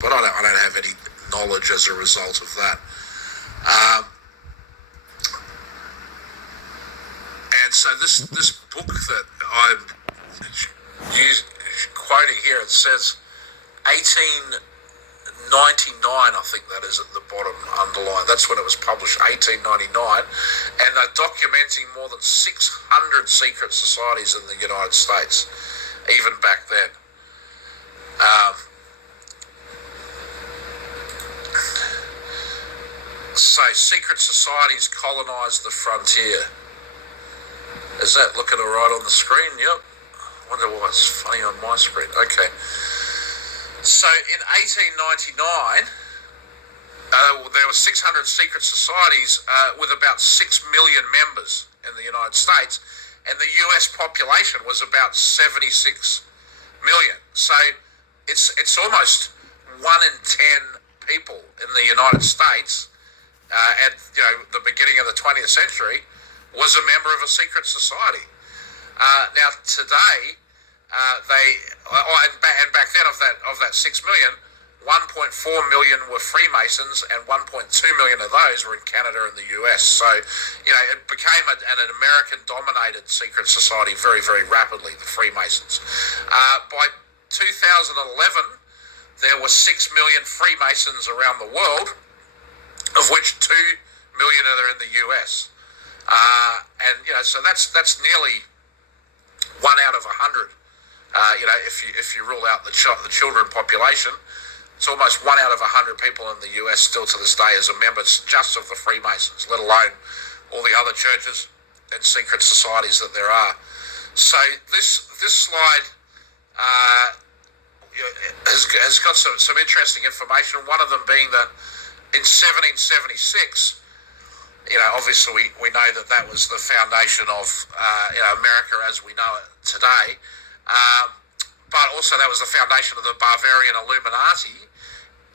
but I don't have any knowledge as a result of that. Um, and so this book that I'm quoting here, it says 1899, I think that is at the bottom underlined. That's when it was published, 1899, and they're documenting more than 600 secret societies in the United States, even back then. So secret societies colonised the frontier. Is that looking all right on the screen? Yep. Wonder why it's funny on my screen. Okay. So in 1899, there were 600 secret societies with about 6 million members in the United States, and the US population was about 76 million. So it's almost 1 in 10 people in the United States at the beginning of the 20th century was a member of a secret society. Now today, and back then of that 6 million, 1.4 million were Freemasons, and 1.2 million of those were in Canada and the US. So, it became an American-dominated secret society very, very rapidly, the Freemasons. By 2011, there were 6 million Freemasons around the world, of which 2 million are in the US. So that's nearly 1 out of 100. If you rule out the children population, it's almost 1 out of 100 people in the US still to this day as a members just of the Freemasons, let alone all the other churches and secret societies that there are. So this slide has got some interesting information. One of them being that in 1776, obviously we know that was the foundation of America as we know it today. But also that was the foundation of the Bavarian Illuminati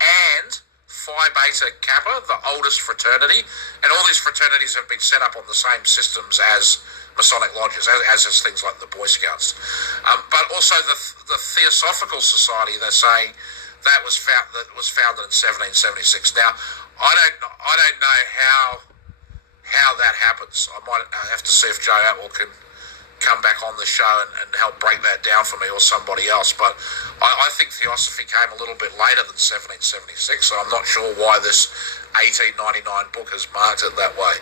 and Phi Beta Kappa, the oldest fraternity. And all these fraternities have been set up on the same systems as Masonic lodges, as is things like the Boy Scouts. But also the Theosophical Society, they're saying, that was founded in 1776. Now, I don't know how that happens. I might have to see if Joe Atwell can come back on the show and help break that down for me, or somebody else. But I think Theosophy came a little bit later than 1776, so I'm not sure why this 1899 book has marked it that way.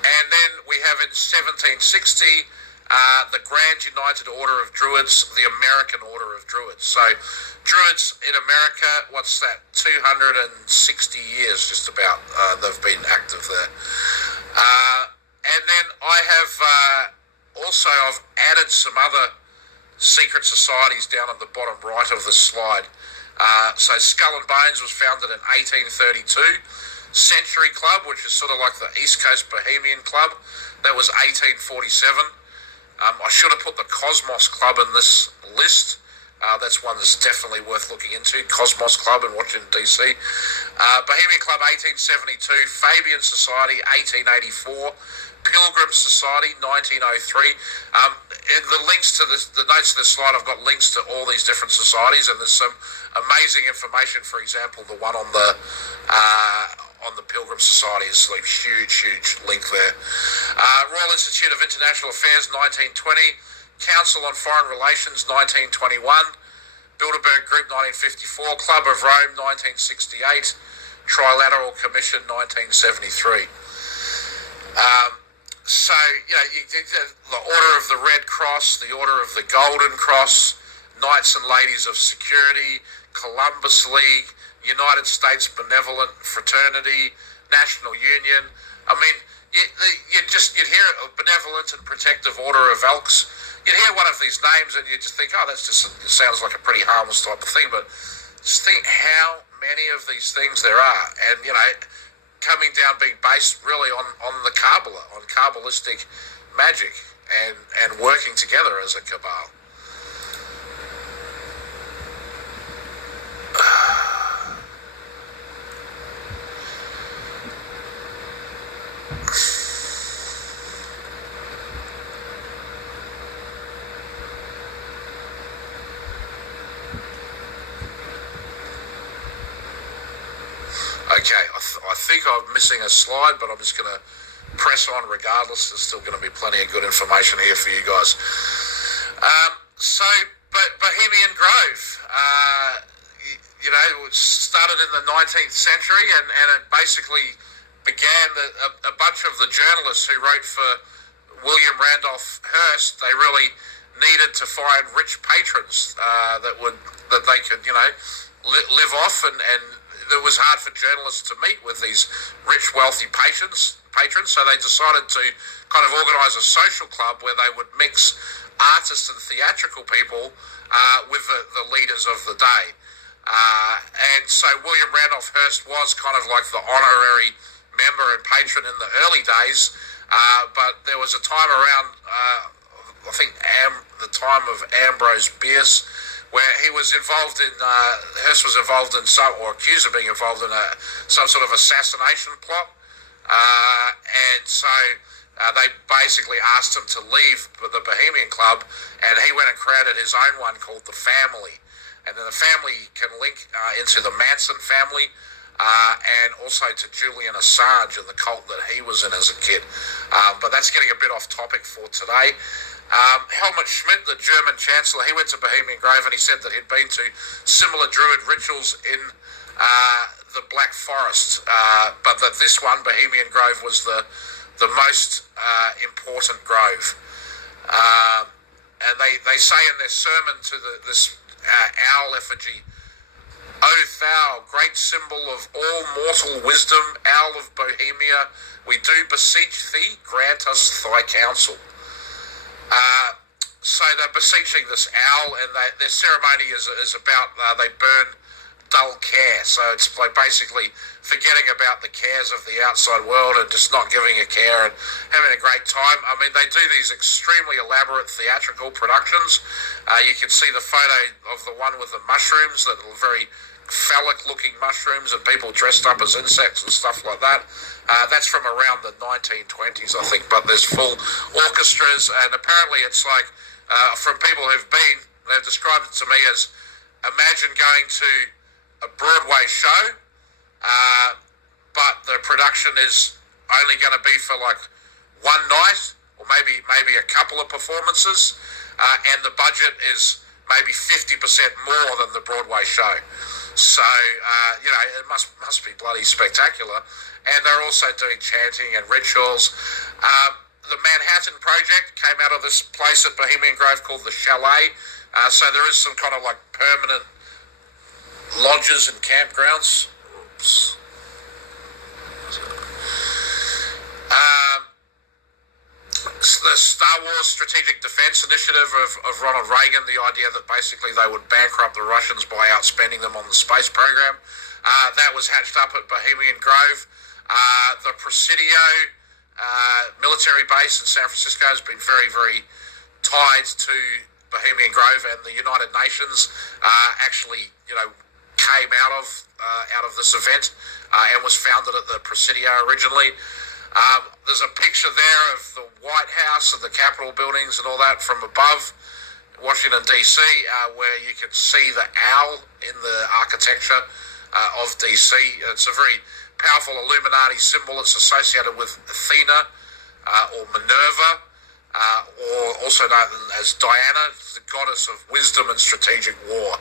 And then we have in 1760 the Grand United Order of Druids, the American Order of Druids. So Druids in America, what's that, 260 years just about they've been active there. And then I have I've added some other secret societies down at the bottom right of the slide. So Skull and Bones was founded in 1832. Century Club, which is sort of like the East Coast Bohemian Club, that was 1847. I should have put the Cosmos Club in this list. That's one that's definitely worth looking into. Cosmos Club in Washington, D.C. Bohemian Club, 1872. Fabian Society, 1884. Pilgrim Society, 1903. In the links to the notes of this slide, I've got links to all these different societies, and there's some amazing information. For example, the one on the Pilgrim Society is a huge link there. Royal Institute of International Affairs, 1920. Council on Foreign Relations, 1921. Bilderberg Group, 1954. Club of Rome, 1968. Trilateral Commission, 1973. The Order of the Red Cross, the Order of the Golden Cross, Knights and Ladies of Security, Columbus League, United States Benevolent Fraternity, National Union. I mean, you'd hear a Benevolent and Protective Order of Elks. You'd hear one of these names and you just think, it sounds like a pretty harmless type of thing, but just think how many of these things there are. And, coming down being based really on the Kabbalah, on Kabbalistic magic and working together as a cabal. Okay, I think I'm missing a slide, but I'm just going to press on regardless. There's still going to be plenty of good information here for you guys. But Bohemian Grove, it started in the 19th century, and it basically began a bunch of the journalists who wrote for William Randolph Hearst. They really needed to find rich patrons that they could live off, and it was hard for journalists to meet with these rich, wealthy patrons. So they decided to kind of organise a social club where they would mix artists and theatrical people with the leaders of the day. And so William Randolph Hearst was kind of like the honorary member and patron in the early days, but there was a time around, I think the time of Ambrose Bierce, where he was involved in, Hearst was involved in or accused of being involved in some sort of assassination plot. And so they basically asked him to leave the Bohemian Club, and he went and created his own one called The Family. And then the family can link into the Manson family, and also to Julian Assange and the cult that he was in as a kid. But that's getting a bit off topic for today. Helmut Schmidt, the German Chancellor, he went to Bohemian Grove, and he said that he'd been to similar Druid rituals in the Black Forest, but that this one, Bohemian Grove, was the most important grove. And they say in their sermon to this owl effigy, "O thou, great symbol of all mortal wisdom, owl of Bohemia, we do beseech thee, grant us thy counsel." So they're beseeching this owl, and their ceremony is about, they burn dull care. So it's like basically forgetting about the cares of the outside world and just not giving a care and having a great time. I mean, they do these extremely elaborate theatrical productions. You can see the photo of the one with the mushrooms, that are very phallic-looking mushrooms, and people dressed up as insects and stuff like that. That's from around the 1920s, I think, but there's full orchestras, and apparently it's like, from people who've been, they've described it to me as, imagine going to a Broadway show, but the production is only going to be for like one night, or maybe a couple of performances, and the budget is maybe 50% more than the Broadway show. So, it must be bloody spectacular. And they're also doing chanting and rituals. The Manhattan Project came out of this place at Bohemian Grove called the Chalet. So there is some kind of like permanent lodges and campgrounds. Oops. The Star Wars Strategic Defense Initiative of Ronald Reagan, the idea that basically they would bankrupt the Russians by outspending them on the space program, that was hatched up at Bohemian Grove. The Presidio military base in San Francisco has been very, very tied to Bohemian Grove, and the United Nations actually, came out of this event and was founded at the Presidio originally. There's a picture there of the White House and the Capitol buildings and all that from above Washington, D.C., where you can see the owl in the architecture of D.C. It's a very powerful Illuminati symbol. It's associated with Athena or Minerva, or also known as Diana, the goddess of wisdom and strategic war.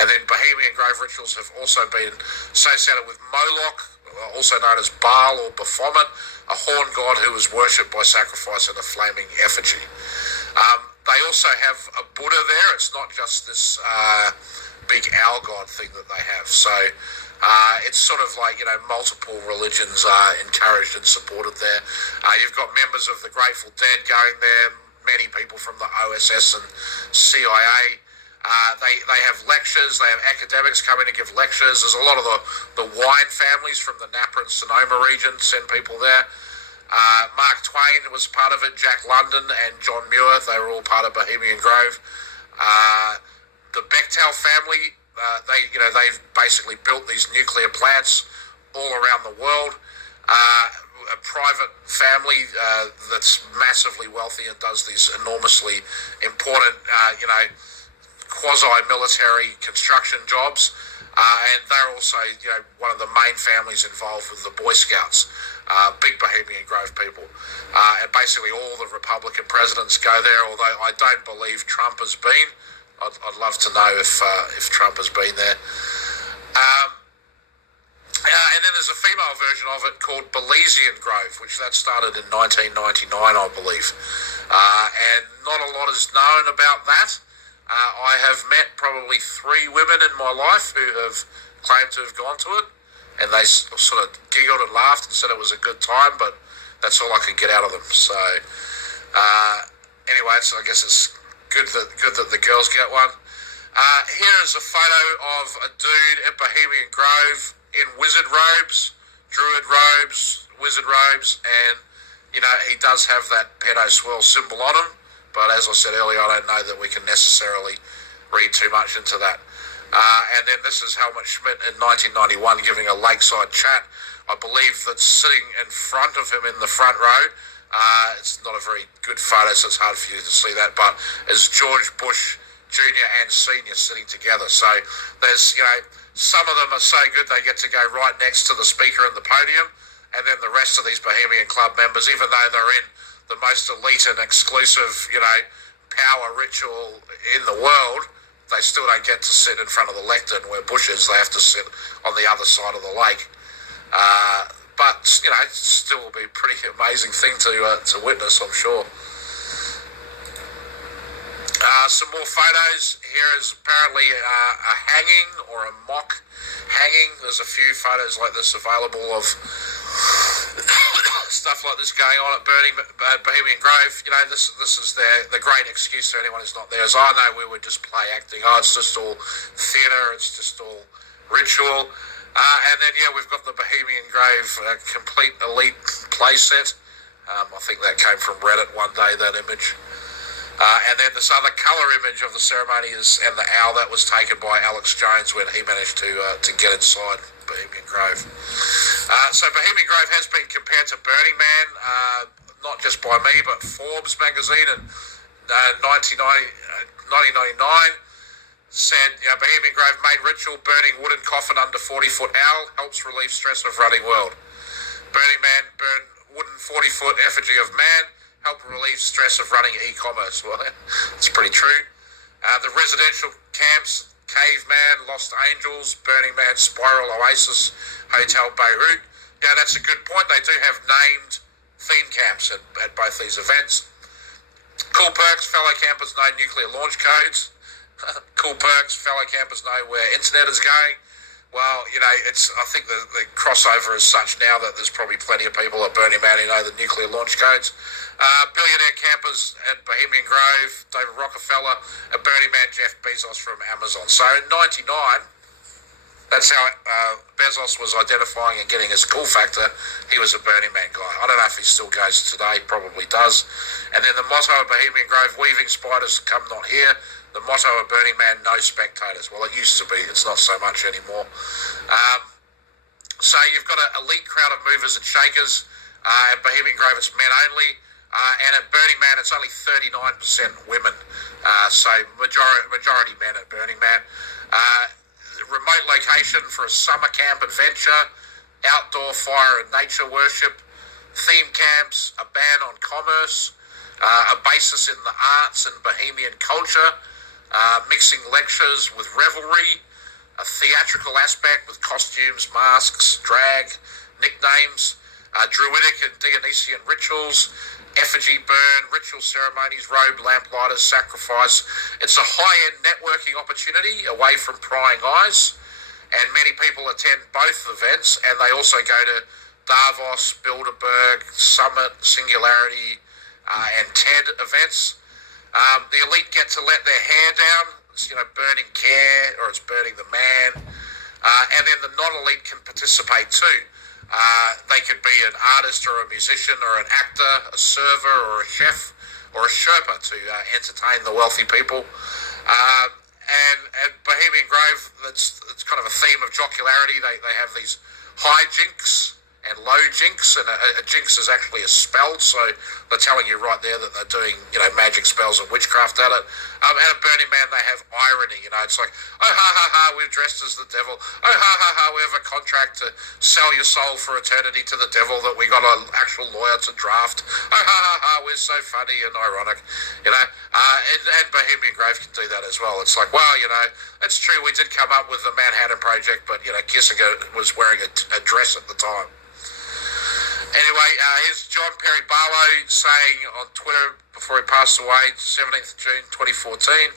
And then Bohemian Grove rituals have also been associated with Moloch, also known as Baal or Baphomet, a horn god who was worshipped by sacrifice in a flaming effigy. They also have a Buddha there. It's not just this big owl god thing that they have. So it's sort of like, multiple religions are encouraged and supported there. You've got members of the Grateful Dead going there, many people from the OSS and CIA. They have lectures. They have academics come in to give lectures. There's a lot of the wine families from the Napa and Sonoma region send people there. Mark Twain was part of it. Jack London and John Muir, they were all part of Bohemian Grove. The Bechtel family, they've basically built these nuclear plants all around the world. A private family that's massively wealthy and does these enormously important, quasi-military construction jobs, and they're also, one of the main families involved with the Boy Scouts, big Bohemian Grove people. And basically all the Republican presidents go there, although I don't believe Trump has been. I'd love to know if Trump has been there. And then there's a female version of it called Belizean Grove, which that started in 1999, I believe. And not a lot is known about that. I have met probably 3 women in my life who have claimed to have gone to it, and they sort of giggled and laughed and said it was a good time, but that's all I could get out of them. So anyway, so I guess it's good that the girls get one. Here is a photo of a dude at Bohemian Grove in wizard robes, druid robes, wizard robes, and he does have that pedo swirl symbol on him, but as I said earlier, I don't know that we can necessarily read too much into that. And then this is Helmut Schmidt in 1991 giving a lakeside chat. I believe that sitting in front of him in the front row, it's not a very good photo, so it's hard for you to see that, but is George Bush Jr. and Sr. sitting together. So there's, some of them are so good they get to go right next to the speaker and the podium, and then the rest of these Bohemian Club members, even though they're in the most elite and exclusive, power ritual in the world, they still don't get to sit in front of the lectern where Bush is. They have to sit on the other side of the lake. But, it still will be a pretty amazing thing to witness, I'm sure. Some more photos. Here is apparently a hanging or a mock hanging. There's a few photos like this available of stuff like this going on at Bohemian Grove. This is the great excuse to anyone who's not there. As I know, we would just play acting. It's just all theatre. It's just all ritual. And then, we've got the Bohemian Grove complete elite playset. I think that came from Reddit one day, that image. And then this other colour image of the ceremony and the owl that was taken by Alex Jones when he managed to get inside Bohemian Grove. So Bohemian Grove has been compared to Burning Man, not just by me, but Forbes magazine in 1999 said, Bohemian Grove made ritual burning wooden coffin under 40-foot owl helps relieve stress of running world. Burning Man burn wooden 40-foot effigy of man help relieve stress of running e-commerce. Well, that's pretty true. The residential camps, Caveman, Lost Angels, Burning Man, Spiral, Oasis, Hotel Beirut. That's a good point. They do have named theme camps at both these events. Cool perks, fellow campers know nuclear launch codes. Cool perks, fellow campers know where internet is going. Well, I think the crossover is such now that there's probably plenty of people at Burning Man who know the nuclear launch codes. Billionaire campers at Bohemian Grove, David Rockefeller, at Burning Man, Jeff Bezos from Amazon. So in 99, that's how Bezos was identifying and getting his cool factor. He was a Burning Man guy. I don't know if he still goes today, probably does. And then the motto of Bohemian Grove, weaving spiders come not here. The motto of Burning Man, no spectators. Well, it used to be. It's not so much anymore. So you've got an elite crowd of movers and shakers. At Bohemian Grove, it's men only. And at Burning Man, it's only 39% women. So majority men at Burning Man. Remote location for a summer camp adventure, outdoor fire and nature worship, theme camps, a ban on commerce, a basis in the arts and Bohemian culture, mixing lectures with revelry, a theatrical aspect with costumes, masks, drag, nicknames, druidic and Dionysian rituals, effigy burn, ritual ceremonies, robe, lamplighters, sacrifice. It's a high-end networking opportunity away from prying eyes, and many people attend both events, and they also go to Davos, Bilderberg, Summit, Singularity, and TED events. The elite get to let their hair down. It's, burning care, or it's burning the man. And then the non-elite can participate too. They could be an artist or a musician or an actor, a server or a chef or a Sherpa to entertain the wealthy people. And at Bohemian Grove, it's kind of a theme of jocularity. They have these hijinks and low jinx, and a jinx is actually a spell, so they're telling you right there that they're doing, magic spells and witchcraft at it. And at Burning Man, they have irony, it's like, oh, ha, ha, ha, we've dressed as the devil. Oh, ha, ha, ha, we have a contract to sell your soul for eternity to the devil that we got an actual lawyer to draft. Oh, ha, ha, ha, we're so funny and ironic, and Bohemian Grove can do that as well. It's like, well, it's true, we did come up with the Manhattan Project, but, Kissinger was wearing a dress at the time. Anyway, here's John Perry Barlow saying on Twitter before he passed away, 17th June 2014,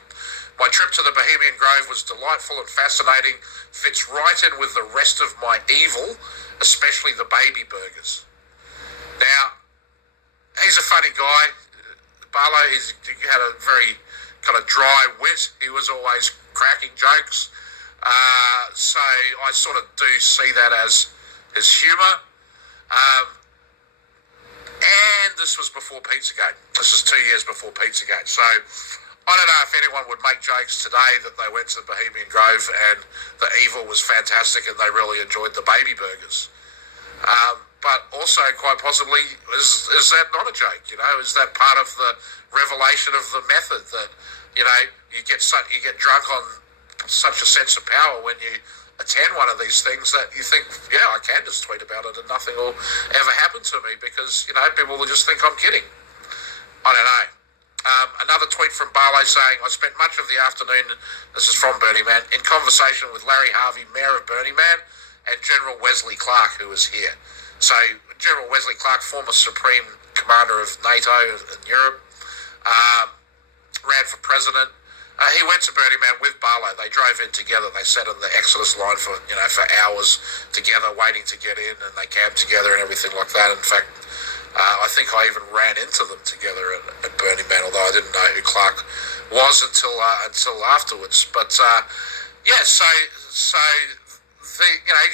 my trip to the Bohemian Grove was delightful and fascinating, fits right in with the rest of my evil, especially the baby burgers. Now, he's a funny guy. Barlow he had a very kind of dry wit. He was always cracking jokes. So I sort of do see that as his humour. And this was before Pizzagate. This is 2 years before Pizzagate. So I don't know if anyone would make jokes today that they went to the Bohemian Grove and the evil was fantastic and they really enjoyed the baby burgers. But also, quite possibly, is that not a joke? Is that part of the revelation of the method that you get drunk on such a sense of power when you attend one of these things that you think, yeah, I can just tweet about it and nothing will ever happen to me because people will just think I'm kidding. I don't know. Another tweet from Barlow saying, I spent much of the afternoon, this is from Burning Man, in conversation with Larry Harvey, Mayor of Burning Man, and General Wesley Clark, who was here. So General Wesley Clark, former Supreme Commander of NATO in Europe, ran for president. He went to Burning Man with Barlow. They drove in together. They sat in the Exodus line for hours together, waiting to get in, and they camped together and everything like that. In fact, I think I even ran into them together at Burning Man, although I didn't know who Clark was until afterwards. But so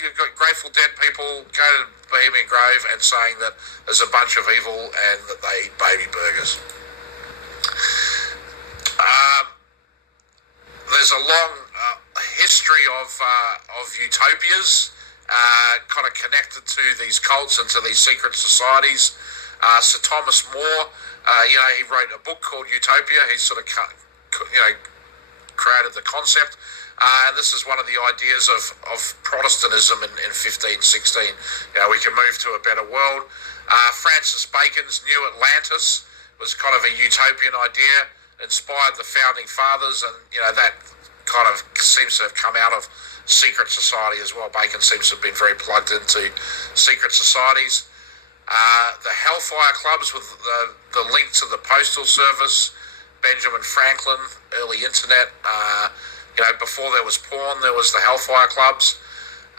you've got Grateful Dead people go to Bohemian Grove and saying that there's a bunch of evil and that they eat baby burgers. There's a long history of utopias kind of connected to these cults and to these secret societies. Sir Thomas More, he wrote a book called Utopia. He sort of, created the concept. And this is one of the ideas of Protestantism in 1516. We can move to a better world. Francis Bacon's New Atlantis was kind of a utopian idea, inspired the founding fathers, and that kind of seems to have come out of secret society as well. Bacon seems to have been very plugged into secret societies. The Hellfire Clubs with the link to the Postal Service, Benjamin Franklin, early internet. Before there was porn, there was the Hellfire Clubs.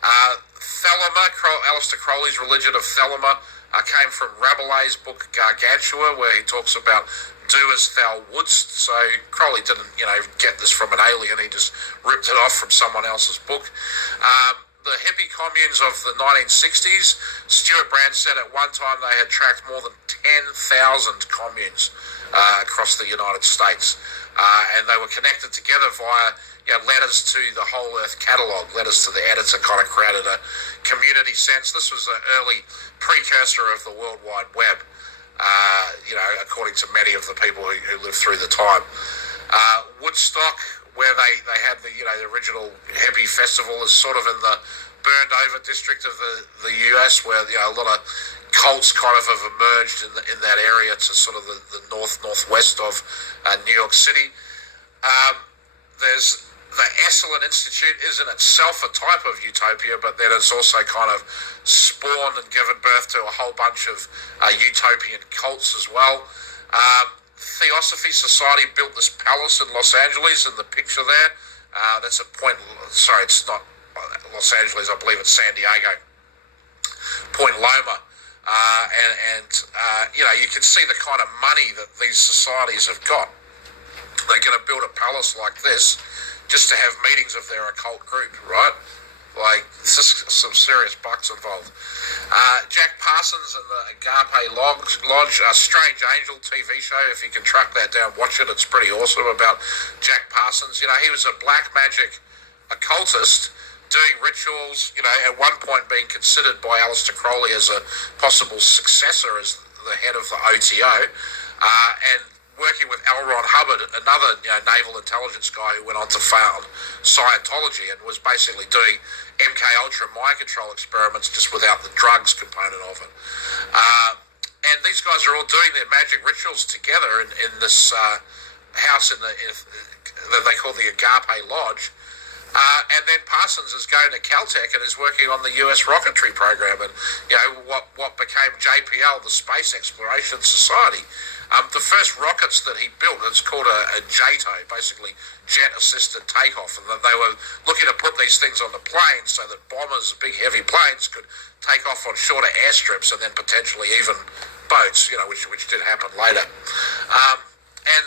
Thelema, Aleister Crowley's religion of Thelema, came from Rabelais' book Gargantua, where he talks about do as thou wouldst. So Crowley didn't, get this from an alien. He just ripped it off from someone else's book. The hippie communes of the 1960s, Stuart Brand said at one time they had tracked more than 10,000 communes across the United States. And they were connected together via letters to the Whole Earth catalogue, letters to the editor, kind of created a community sense. This was an early precursor of the World Wide Web. According to many of the people who lived through the time. Woodstock, where they had the original hippie festival, is sort of in the burned over district of the US, where a lot of cults kind of have emerged in that area to sort of the northwest of New York City. There's the Esalen Institute is in itself a type of utopia, but then it's also kind of spawned and given birth to a whole bunch of utopian cults as well. Theosophy Society built this palace in Los Angeles, in the picture there. That's it's not Los Angeles, I believe it's San Diego. Point Loma. You can see the kind of money that these societies have got. They're going to build a palace like this just to have meetings of their occult group, right? Like, there's just some serious bucks involved. Jack Parsons and the Agape Lodge, a Strange Angel TV show, if you can track that down, watch it. It's pretty awesome about Jack Parsons. He was a black magic occultist doing rituals, at one point being considered by Aleister Crowley as a possible successor as the head of the OTO, and working with L. Ron Hubbard, another naval intelligence guy who went on to found Scientology and was basically doing MK Ultra mind control experiments just without the drugs component of it. And these guys are all doing their magic rituals together in this house that they call the Agape Lodge. And then Parsons is going to Caltech and is working on the US rocketry program and what became JPL, the Space Exploration Society. The first rockets that he built, it's called a JATO, basically jet-assisted takeoff, and they were looking to put these things on the plane so that bombers, big heavy planes, could take off on shorter airstrips and then potentially even boats, which did happen later. And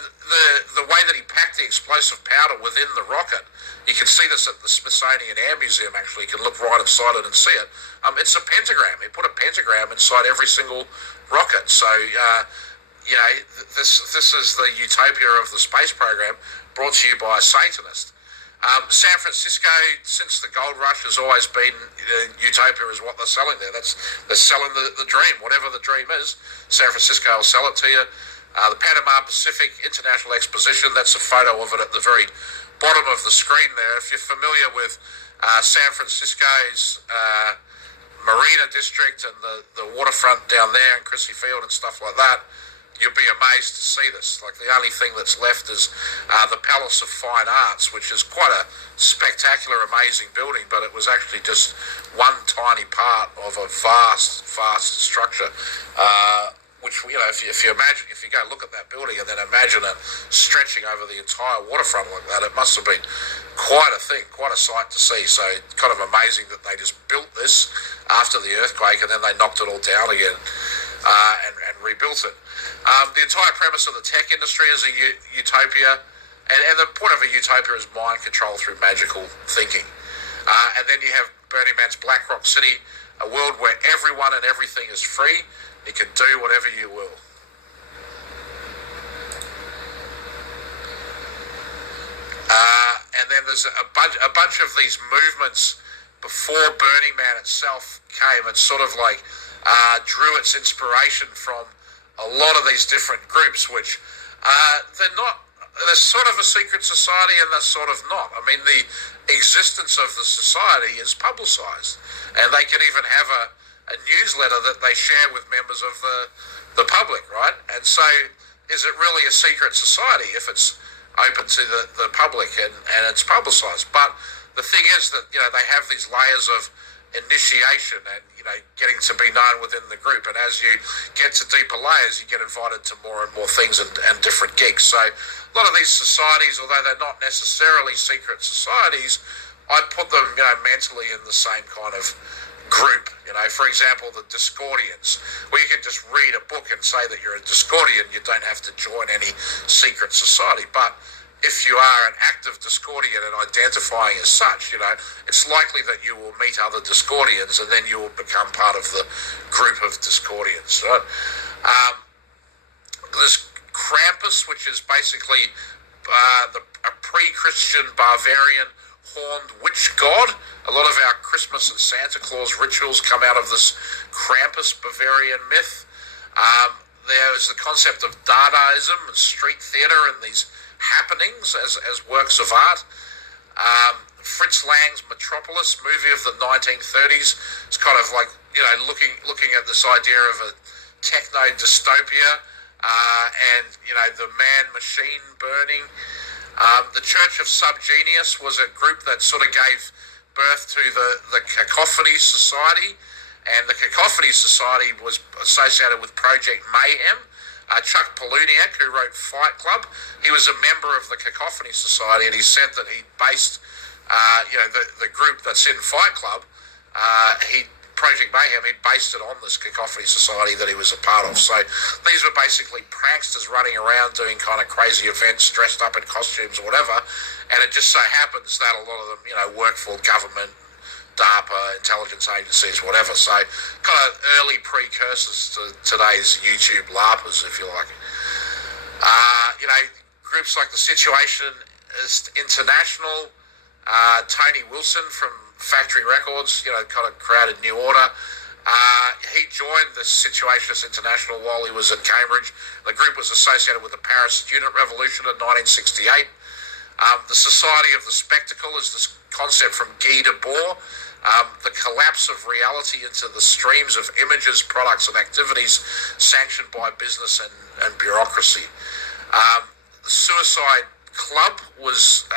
the way that he packed the explosive powder within the rocket, you can see this at the Smithsonian Air Museum, actually. You can look right inside it and see it. It's a pentagram. He put a pentagram inside every single rocket. So, this is the utopia of the space program, brought to you by a Satanist. San Francisco, since the gold rush, has always been utopia is what they're selling there. They're selling the dream, whatever the dream is. San Francisco will sell it to you. The Panama Pacific International Exposition, that's a photo of it at the very bottom of the screen there. If you're familiar with San Francisco's Marina District and the waterfront down there and Crissy Field and stuff like that, you'll be amazed to see this. Like, the only thing that's left is the Palace of Fine Arts, which is quite a spectacular, amazing building, but it was actually just one tiny part of a vast structure. Which, if you go look at that building and then imagine it stretching over the entire waterfront like that, it must have been quite a thing, quite a sight to see. So kind of amazing that they just built this after the earthquake and then they knocked it all down again and rebuilt it. The entire premise of the tech industry is a utopia, and the point of a utopia is mind control through magical thinking. And then you have Burning Man's Black Rock City, a world where everyone and everything is free. You can do whatever you will. And then there's a bunch of these movements before Burning Man itself came. It's sort of like drew its inspiration from a lot of these different groups, which they're sort of a secret society and they're sort of not. I mean, the existence of the society is publicized, and they can even have a newsletter that they share with members of the public, right? And so is it really a secret society if it's open to the public and it's publicized? But the thing is that, they have these layers of initiation and, getting to be known within the group. And as you get to deeper layers, you get invited to more and more things and different gigs. So a lot of these societies, although they're not necessarily secret societies, I'd put them, mentally in the same kind of group. For example, the Discordians, where you can just read a book and say that you're a Discordian. You don't have to join any secret society. But if you are an active Discordian and identifying as such, it's likely that you will meet other Discordians and then you will become part of the group of Discordians. Right? There's Krampus, which is basically a pre-Christian Bavarian horned witch god. A lot of our Christmas and Santa Claus rituals come out of this Krampus Bavarian myth. There is the concept of Dadaism and street theatre and these happenings as works of art. Fritz Lang's Metropolis, movie of the 1930s, it's kind of like, looking at this idea of a techno dystopia and, the man-machine burning. The Church of Subgenius was a group that sort of gave birth to the Cacophony Society, and the Cacophony Society was associated with Project Mayhem. Chuck Palahniuk, who wrote Fight Club, he was a member of the Cacophony Society, and he said that he based, the group that's in Fight Club, Project Mayhem, he based it on this Cacophony Society that he was a part of. So these were basically pranksters running around doing kind of crazy events, dressed up in costumes or whatever, and it just so happens that a lot of them, work for government, DARPA, intelligence agencies, whatever. So kind of early precursors to today's YouTube LARPers, if you like. Groups like the Situation International, Tony Wilson from Factory Records, kind of created New Order. He joined the Situationists International while he was at Cambridge. The group was associated with the Paris Student Revolution in 1968. The Society of the Spectacle is this concept from Guy Debord. The collapse of reality into the streams of images, products, and activities sanctioned by business and bureaucracy. The Suicide Club was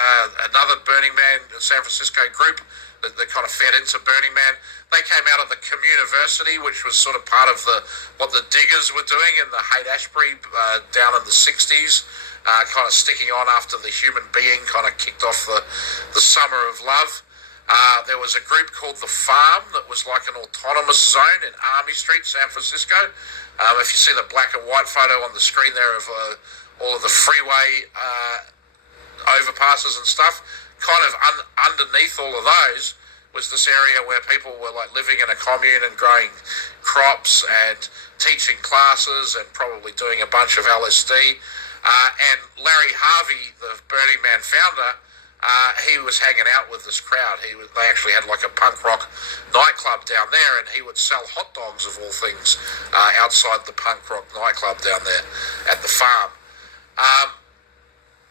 another Burning Man San Francisco group that kind of fed into Burning Man. They came out of the Communiversity, which was sort of part of what the Diggers were doing in the Haight-Ashbury down in the 60s, kind of sticking on after the Human Being kind of kicked off the Summer of Love. There was a group called The Farm that was like an autonomous zone in Army Street, San Francisco. If you see the black and white photo on the screen there of all of the freeway overpasses and stuff, kind of underneath all of those was this area where people were like living in a commune and growing crops and teaching classes and probably doing a bunch of LSD. And Larry Harvey, the Burning Man founder, he was hanging out with this crowd. They actually had like a punk rock nightclub down there, and he would sell hot dogs of all things outside the punk rock nightclub down there at the farm.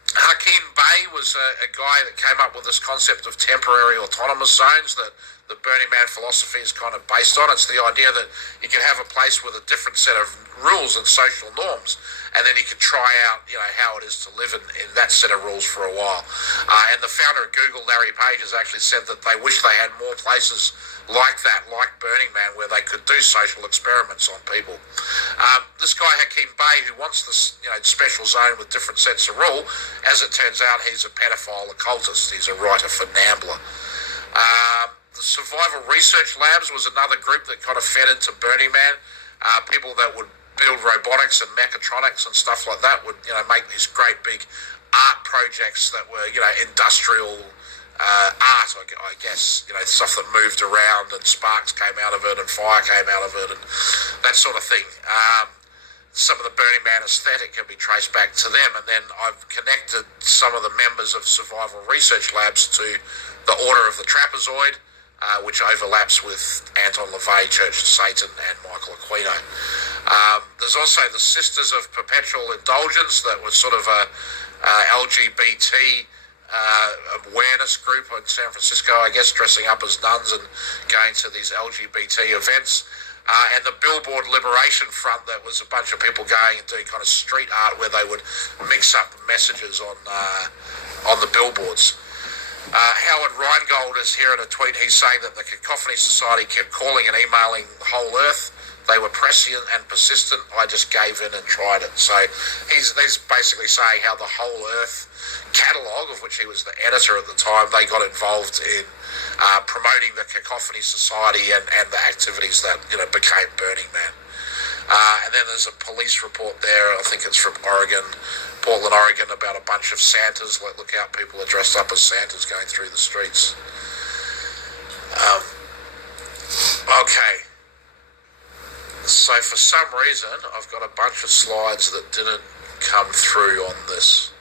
Hakeem Bey was a guy that came up with this concept of temporary autonomous zones that the Burning Man philosophy is kind of based on. It's the idea that you can have a place with a different set of rules and social norms, and then you can try out, how it is to live in that set of rules for a while. And the founder of Google, Larry Page, has actually said that they wish they had more places like that, like Burning Man, where they could do social experiments on people. This guy, Hakeem Bey, who wants this, special zone with different sets of rule, as it turns out, he's a pedophile occultist. He's a writer for NAMBLA. The Survival Research Labs was another group that kind of fed into Burning Man. People that would build robotics and mechatronics and stuff like that would, make these great big art projects that were, industrial art, I guess, stuff that moved around and sparks came out of it and fire came out of it and that sort of thing. Some of the Burning Man aesthetic can be traced back to them, and then I've connected some of the members of Survival Research Labs to the Order of the Trapezoid, which overlaps with Anton LaVey, Church of Satan, and Michael Aquino. There's also the Sisters of Perpetual Indulgence that was sort of a LGBT awareness group in San Francisco, I guess, dressing up as nuns and going to these LGBT events. And the Billboard Liberation Front, that was a bunch of people going and doing kind of street art where they would mix up messages on the billboards. Howard Rheingold is here in a tweet. He's saying that the Cacophony Society kept calling and emailing the whole Earth. They were prescient and persistent. I just gave in and tried it. So he's basically saying how the whole Earth catalogue, of which he was the editor at the time, they got involved in promoting the Cacophony Society and the activities that became Burning Man. And then there's a police report there, I think it's from Portland, Oregon, about a bunch of Santas. Like, look out, people are dressed up as Santas going through the streets. Okay. So for some reason, I've got a bunch of slides that didn't come through on this.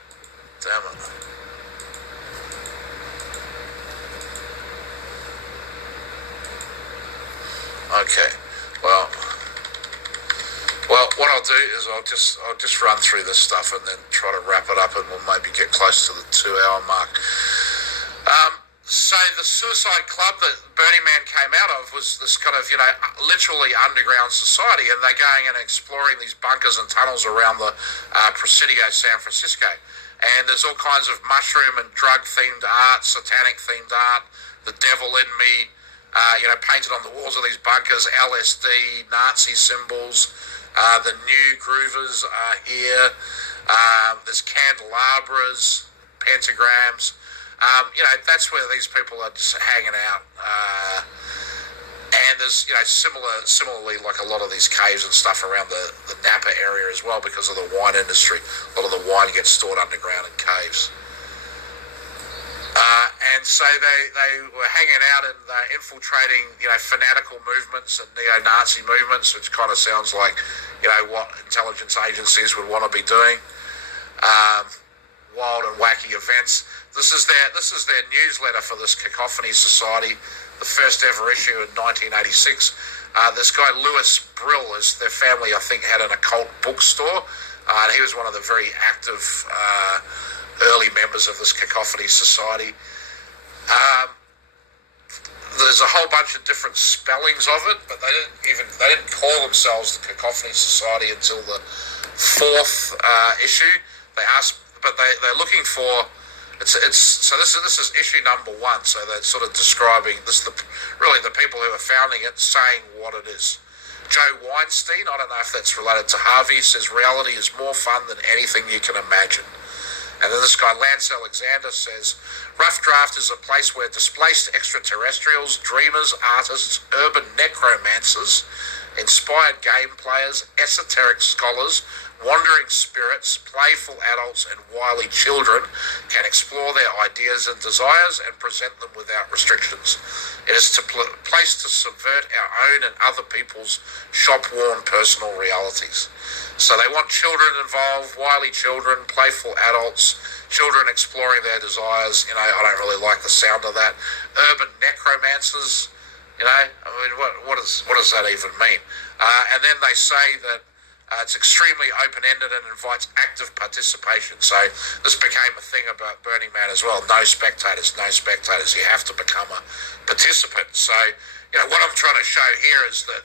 Damn it. Okay. Well, what I'll do is I'll just run through this stuff and then try to wrap it up, and we'll maybe get close to the 2-hour mark. So the Suicide Club that Burning Man came out of was this kind of, literally underground society, and they're going and exploring these bunkers and tunnels around the Presidio, San Francisco. And there's all kinds of mushroom and drug-themed art, satanic-themed art, the devil in me, painted on the walls of these bunkers, LSD, Nazi symbols. The new groovers are here. There's candelabras, pentagrams. That's where these people are just hanging out. And there's, similarly, like a lot of these caves and stuff around the Napa area as well, because of the wine industry. A lot of the wine gets stored underground in caves. And so they were hanging out and infiltrating, fanatical movements and neo-Nazi movements, which kind of sounds like, what intelligence agencies would want to be doing. wild and wacky events. This is their newsletter for this Cacophony Society, the first ever issue in 1986. This guy Louis Brill, their family I think had an occult bookstore, and he was one of the very active early members of this Cacophony Society. There's a whole bunch of different spellings of it, but they didn't call themselves the Cacophony Society until the fourth issue. They're looking for this is issue number 1. So they're sort of describing this. The people who are founding it saying what it is. Joe Weinstein, I don't know if that's related to Harvey, says reality is more fun than anything you can imagine. And then this guy, Lance Alexander, says, Rough Draft is a place where displaced extraterrestrials, dreamers, artists, urban necromancers, inspired game players, esoteric scholars, wandering spirits, playful adults, and wily children can explore their ideas and desires and present them without restrictions. It is a place to subvert our own and other people's shop-worn personal realities. So they want children involved, wily children, playful adults, children exploring their desires. I don't really like the sound of that. Urban necromancers, what does that even mean? And then they say that it's extremely open-ended and invites active participation. So this became a thing about Burning Man as well. No spectators, no spectators. You have to become a participant. So, what I'm trying to show here is that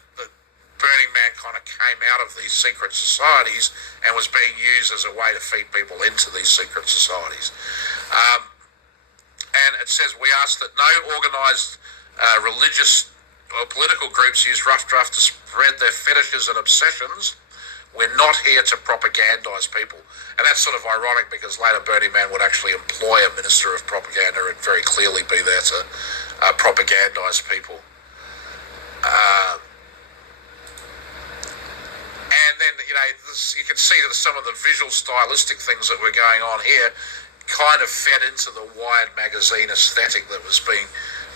Burning Man kind of came out of these secret societies and was being used as a way to feed people into these secret societies. And it says, we ask that no organised religious or political groups use Rough Draft to spread their fetishes and obsessions. We're not here to propagandise people. And that's sort of ironic because later Burning Man would actually employ a minister of propaganda and very clearly be there to propagandise people. And then, you can see that some of the visual stylistic things that were going on here kind of fed into the Wired magazine aesthetic that was being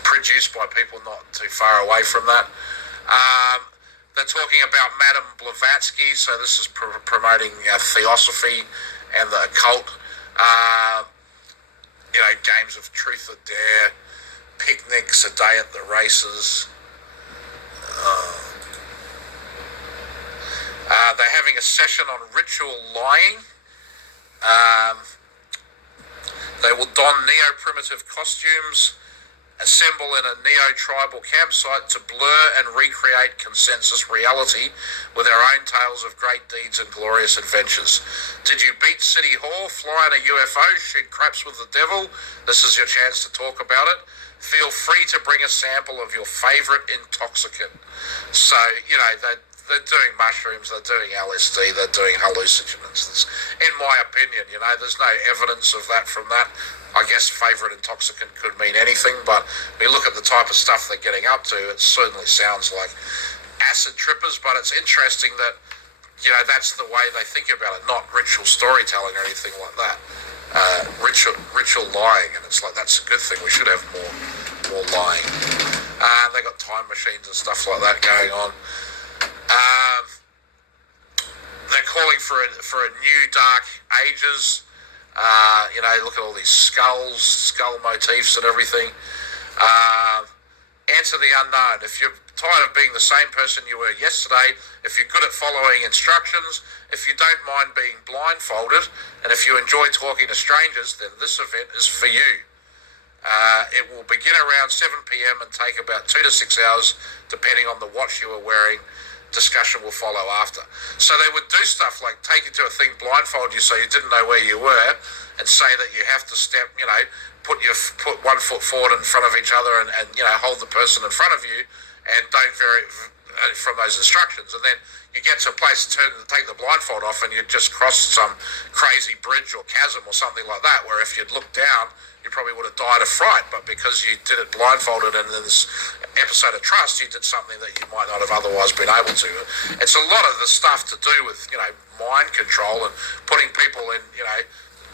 produced by people not too far away from that. They're talking about Madame Blavatsky, so this is promoting theosophy and the occult. Games of truth or dare, picnics, a day at the races. They're having a session on ritual lying. They will don neo-primitive costumes, assemble in a neo-tribal campsite to blur and recreate consensus reality with our own tales of great deeds and glorious adventures. Did you beat City Hall, fly in a UFO, shoot craps with the devil? This is your chance to talk about it. Feel free to bring a sample of your favourite intoxicant. So, they're doing mushrooms, they're doing LSD, they're doing hallucinogens. In my opinion, there's no evidence of that from that. I guess favourite intoxicant could mean anything, but when you look at the type of stuff they're getting up to, it certainly sounds like acid trippers, but it's interesting that, that's the way they think about it, not ritual storytelling or anything like that. Ritual lying, and it's like, that's a good thing, we should have more lying. They got time machines and stuff like that going on. They're calling for a new dark ages. Look at all these skull motifs and everything. Answer the unknown. If you're tired of being the same person you were yesterday, if you're good at following instructions, if you don't mind being blindfolded, and if you enjoy talking to strangers, then this event is for you. It will begin around 7 p.m. and take about 2 to 6 hours, depending on the watch you are wearing. Discussion will follow after. So they would do stuff like take you to a thing, blindfold you so you didn't know where you were, and say that you have to step, put 1 foot forward in front of each other and hold the person in front of you and don't vary from those instructions. And then you get to a place to take the blindfold off and you just crossed some crazy bridge or chasm or something like that, where if you'd looked down, you probably would have died of fright, but because you did it blindfolded and in this episode of Trust, you did something that you might not have otherwise been able to. It's a lot of the stuff to do with, mind control and putting people in,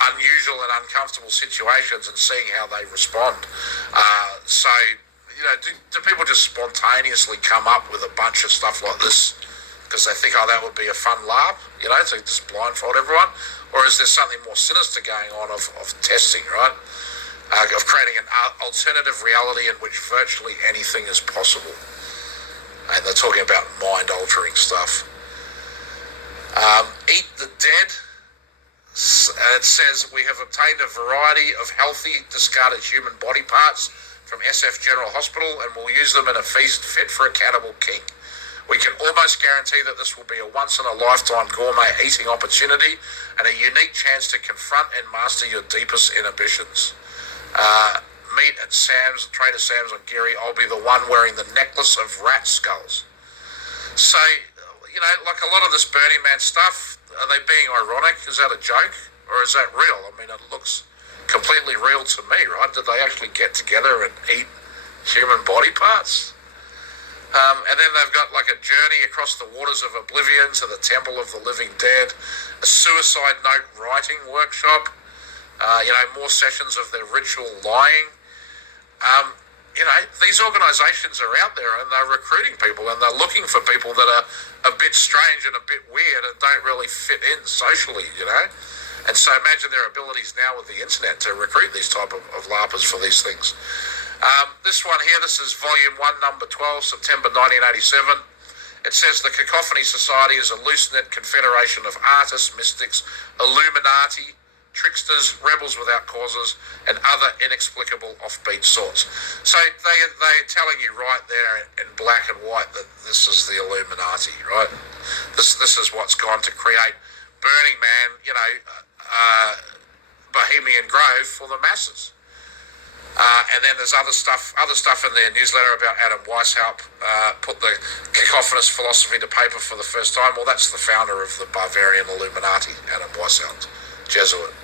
unusual and uncomfortable situations and seeing how they respond. Do people just spontaneously come up with a bunch of stuff like this because they think, oh, that would be a fun LARP, to just blindfold everyone? Or is there something more sinister going on of testing, right? Of creating an alternative reality in which virtually anything is possible. And they're talking about mind-altering stuff. Eat the Dead. It says, we have obtained a variety of healthy, discarded human body parts from SF General Hospital and will use them in a feast fit for a cannibal king. We can almost guarantee that this will be a once-in-a-lifetime gourmet eating opportunity and a unique chance to confront and master your deepest inhibitions. Meet at Sam's, Trader Sam's on Geary. I'll be the one wearing the necklace of rat skulls. So, like a lot of this Burning Man stuff, are they being ironic? Is that a joke? Or is that real? I mean, it looks completely real to me, right? Did they actually get together and eat human body parts? And then they've got like a journey across the waters of oblivion to the Temple of the Living Dead, a suicide note writing workshop, more sessions of their ritual lying. These organisations are out there and they're recruiting people and they're looking for people that are a bit strange and a bit weird and don't really fit in socially, And so imagine their abilities now with the internet to recruit these type of LARPers for these things. This one here, this is Volume 1, Number 12, September 1987. It says the Cacophony Society is a loose-knit confederation of artists, mystics, Illuminati, tricksters, rebels without causes, and other inexplicable offbeat sorts. So they're telling you right there in black and white that this is the Illuminati, right? This is what's gone to create Burning Man, Bohemian Grove for the masses. And then there's other stuff in their newsletter about Adam Weishaupt put the cacophonous philosophy to paper for the first time. Well, that's the founder of the Bavarian Illuminati, Adam Weishaupt, Jesuit.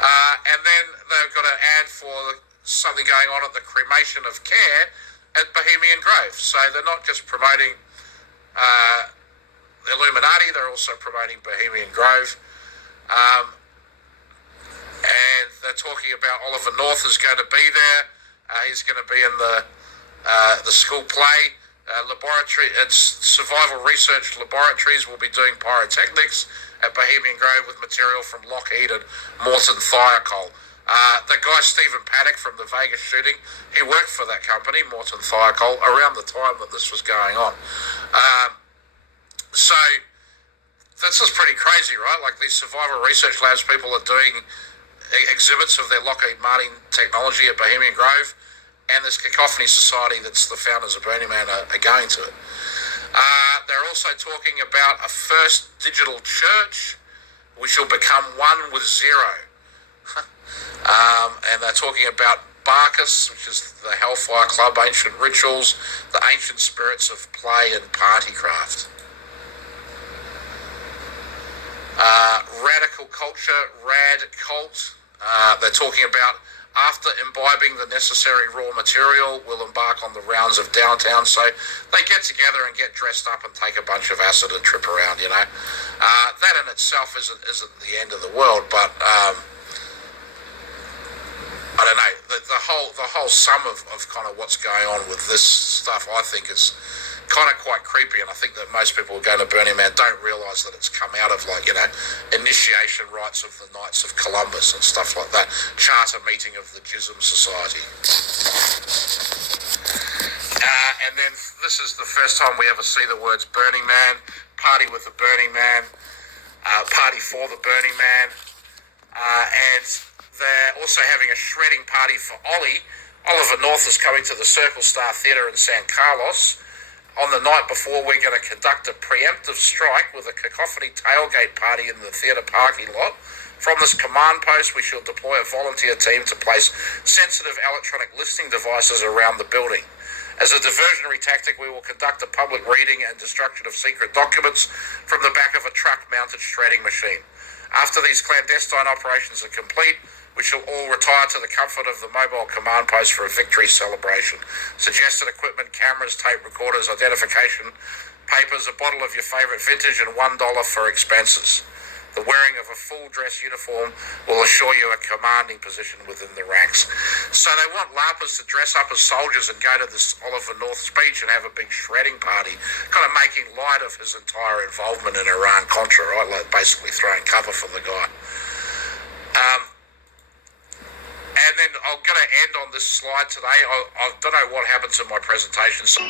And then they've got an ad for something going on at the Cremation of Care at Bohemian Grove. So they're not just promoting the Illuminati, they're also promoting Bohemian Grove. And they're talking about Oliver North is going to be there. He's going to be in the school play. Laboratory, it's survival research laboratories will be doing pyrotechnics at Bohemian Grove with material from Lockheed and Morton Thiokol. The guy Stephen Paddock from the Vegas shooting, he worked for that company, Morton Thiokol, around the time that this was going on. So that's just pretty crazy, right? Like these survival research labs, people are doing exhibits of their Lockheed Martin technology at Bohemian Grove, and this Cacophony Society that's the founders of Burning Man are going to it. They're also talking about a first digital church which will become one with zero. And they're talking about Bacchus, which is the Hellfire Club, ancient rituals, the ancient spirits of play and partycraft. Radical culture, rad cult. They're talking about after imbibing the necessary raw material, we'll embark on the rounds of downtown. So they get together and get dressed up and take a bunch of acid and trip around, That in itself isn't the end of the world, but I don't know. The whole sum of kind of what's going on with this stuff, I think, is kind of quite creepy, and I think that most people who go to Burning Man don't realise that it's come out of initiation rites of the Knights of Columbus and stuff like that, charter meeting of the Jism Society. And then this is the first time we ever see the words Burning Man, party with the Burning Man, party for the Burning Man, and they're also having a shredding party for Ollie. Oliver North is coming to the Circle Star Theatre in San Carlos. On the night before, we're going to conduct a preemptive strike with a Cacophony tailgate party in the theatre parking lot. From this command post, we shall deploy a volunteer team to place sensitive electronic listening devices around the building. As a diversionary tactic, we will conduct a public reading and destruction of secret documents from the back of a truck-mounted shredding machine. After these clandestine operations are complete, we shall all retire to the comfort of the mobile command post for a victory celebration. Suggested equipment, cameras, tape recorders, identification papers, a bottle of your favourite vintage, and $1 for expenses. The wearing of a full dress uniform will assure you a commanding position within the ranks. So they want LARPers to dress up as soldiers and go to this Oliver North speech and have a big shredding party, kind of making light of his entire involvement in Iran-Contra, right? Like basically throwing cover for the guy. And then I'm going to end on this slide today. I don't know what happened to my presentation. So